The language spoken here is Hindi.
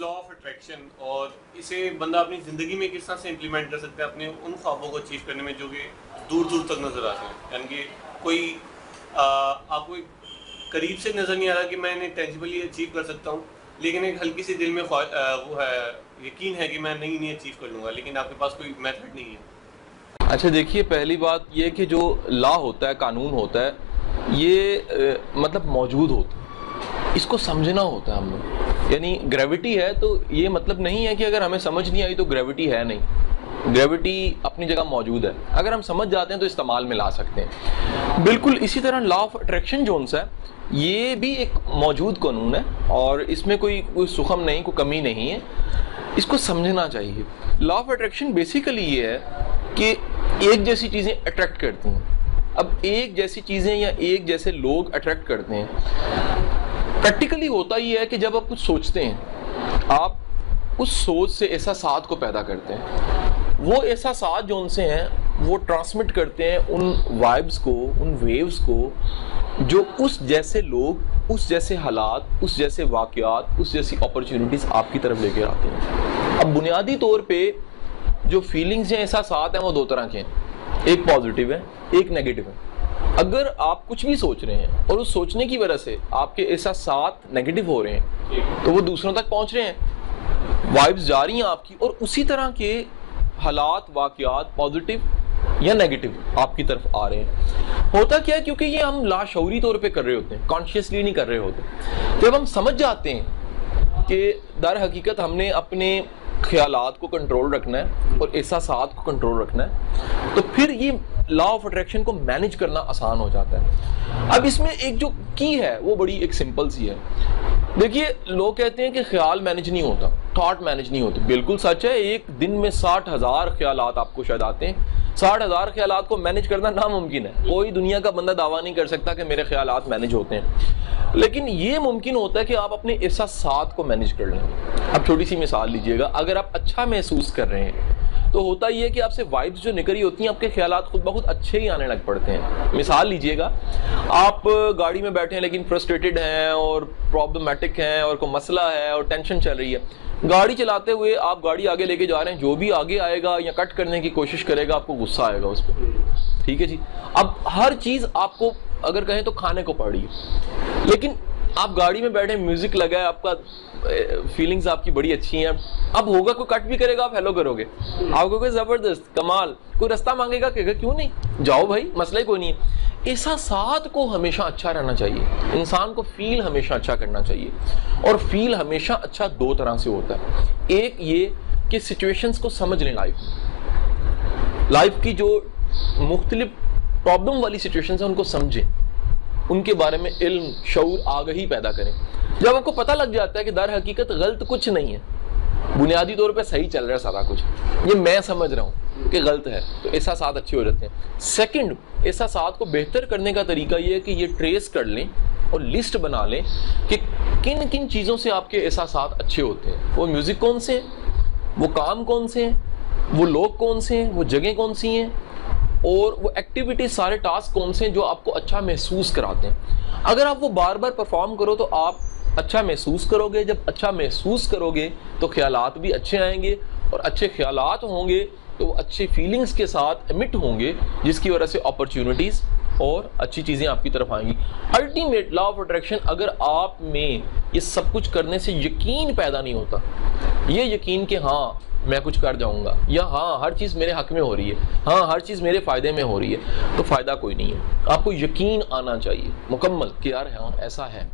लॉ ऑफ अट्रैक्शन और इसे बंदा अपनी ज़िंदगी में किस तरह से इम्प्लीमेंट कर सकता है अपने उन ख्वाबों को अचीव करने में जो कि दूर दूर तक नज़र आते हैं, यानी कि कोई आपको करीब से नज़र नहीं आ रहा कि मैं इन्हें टेंजिबली अचीव कर सकता हूँ, लेकिन एक हल्की सी दिल में वो है, यकीन है कि मैं नहीं अचीव कर लूँगा, लेकिन आपके पास कोई मेथड नहीं है। अच्छा देखिए, पहली बात ये कि जो लॉ होता है, कानून होता है, ये मतलब मौजूद होता है, इसको समझना होता है हमें। यानी ग्रेविटी है तो ये मतलब नहीं है कि अगर हमें समझ नहीं आई तो ग्रेविटी है नहीं। ग्रेविटी अपनी जगह मौजूद है, अगर हम समझ जाते हैं तो इस्तेमाल में ला सकते हैं। बिल्कुल इसी तरह लॉ ऑफ अट्रैक्शन जो है ये भी एक मौजूद कानून है और इसमें कोई सुखम नहीं, कोई कमी नहीं है, इसको समझना चाहिए। लॉ ऑफ अट्रैक्शन बेसिकली ये है कि एक जैसी चीज़ें अट्रैक्ट करती हैं। अब एक जैसी चीज़ें या एक जैसे लोग अट्रैक्ट करते हैं। प्रैक्टिकली होता ही है कि जब आप कुछ सोचते हैं, आप उस सोच से एहसासात को पैदा करते हैं। वो एहसासात जो उनसे हैं वो ट्रांसमिट करते हैं उन वाइब्स को, उन वेव्स को, जो उस जैसे लोग, उस जैसे हालात, उस जैसे वाक़यात, उस जैसी अपॉर्चुनिटीज़ आपकी तरफ लेकर आते हैं। अब बुनियादी तौर पे जो फीलिंग्स हैं, एहसासात हैं, वो दो तरह के हैं, एक पॉजिटिव है, एक नेगेटिव है। अगर आप कुछ भी सोच रहे हैं और उस सोचने की वजह से आपके एहसासात नेगेटिव हो रहे हैं तो वो दूसरों तक पहुंच रहे हैं, वाइब्स जा रही हैं आपकी, और उसी तरह के हालात, वाक़यात पॉजिटिव या नेगेटिव आपकी तरफ आ रहे हैं। होता क्या है, क्योंकि ये हम लाशऊरी तौर पे कर रहे होते हैं, कॉन्शियसली नहीं कर रहे होते। जब हम समझ जाते हैं कि दर हकीकत हमने अपने ख्यालात को कंट्रोल रखना है और एहसासात को कंट्रोल रखना है, तो फिर ये लॉ ऑफ अट्रैक्शन को मैनेज करना आसान हो जाता है। अब इसमें एक जो की है वो बड़ी एक सिंपल सी है। देखिए, लोग कहते हैं कि ख्याल मैनेज नहीं होता, थॉट मैनेज नहीं होते। बिल्कुल सच है, एक दिन में 60,000 ख्यालात आपको शायद आते हैं। 60,000 ख्यालात को मैनेज करना नामुमकिन है। कोई दुनिया का बंदा दावा नहीं कर सकता कि मेरे ख्यालात मैनेज होते हैं, लेकिन ये मुमकिन होता है कि आप अपने एहसासात को मैनेज कर लें। अब छोटी सी मिसाल लीजिएगा, अगर आप अच्छा महसूस कर रहे हैं तो होता ये है कि आपसे वाइब्स जो निकल रही होती हैं, आपके ख्यालात खुद बहुत अच्छे ही आने लग पड़ते हैं। मिसाल लीजिएगा, आप गाड़ी में बैठे हैं लेकिन फ्रस्ट्रेटेड हैं और प्रॉब्लमेटिक हैं और कोई मसला है और टेंशन चल रही है। गाड़ी चलाते हुए आप गाड़ी आगे लेके जा रहे हैं, जो भी आगे आएगा या कट करने की कोशिश करेगा आपको गुस्सा आएगा उस पर, ठीक है जी। अब हर चीज़ आपको अगर कहें तो खाने को पड़ रही है, लेकिन आप गाड़ी में बैठे, म्यूजिक लगा है, आपका फीलिंग्स आपकी बड़ी अच्छी हैं। अब होगा कोई कट भी करेगा, आप हेलो करोगे, आपको कोई जबरदस्त कमाल, कोई रास्ता मांगेगा, कहेगा क्यों नहीं, जाओ भाई, मसला ही कोई नहीं है। एहसासात को हमेशा अच्छा रहना चाहिए, इंसान को फील हमेशा अच्छा करना चाहिए, और फील हमेशा अच्छा दो तरह से होता है। एक ये कि सिचुएशंस को समझ लें, लाइफ की जो मुख्तलिफ प्रॉब्लम वाली सिचुएशंस हैं उनको समझें, उनके बारे में इल्म, शऊर, आगही पैदा करें। जब आपको पता लग जाता है कि दर हकीकत गलत कुछ नहीं है, बुनियादी तौर पे सही चल रहा है सारा कुछ, ये मैं समझ रहा हूँ कि गलत है, तो एहसासात अच्छे हो जाते हैं। सेकंड, एहसासात को बेहतर करने का तरीका ये है कि ये ट्रेस कर लें और लिस्ट बना लें कि किन किन चीज़ों से आपके एहसासात अच्छे होते हैं। वो म्यूज़िक कौन से हैं, वो काम कौन से हैं, वो लोग कौन से हैं, वो जगह कौन सी हैं, और वो एक्टिविटीज, सारे टास्क कौन से हैं जो आपको अच्छा महसूस कराते हैं। अगर आप वो बार बार परफॉर्म करो तो आप अच्छा महसूस करोगे। जब अच्छा महसूस करोगे तो ख्यालात भी अच्छे आएंगे, और अच्छे ख्यालात होंगे तो वो अच्छे फीलिंग्स के साथ एमिट होंगे, जिसकी वजह से अपॉर्चुनिटीज़ और अच्छी चीज़ें आपकी तरफ आएंगी। अल्टीमेट लॉ ऑफ अट्रैक्शन, अगर आप में ये सब कुछ करने से यकीन पैदा नहीं होता, ये यकीन कि हाँ मैं कुछ कर जाऊंगा, या हाँ हर चीज़ मेरे हक में हो रही है, हाँ हर चीज़ मेरे फ़ायदे में हो रही है, तो फ़ायदा कोई नहीं है। आपको यकीन आना चाहिए मुकम्मल कि यार हाँ ऐसा है।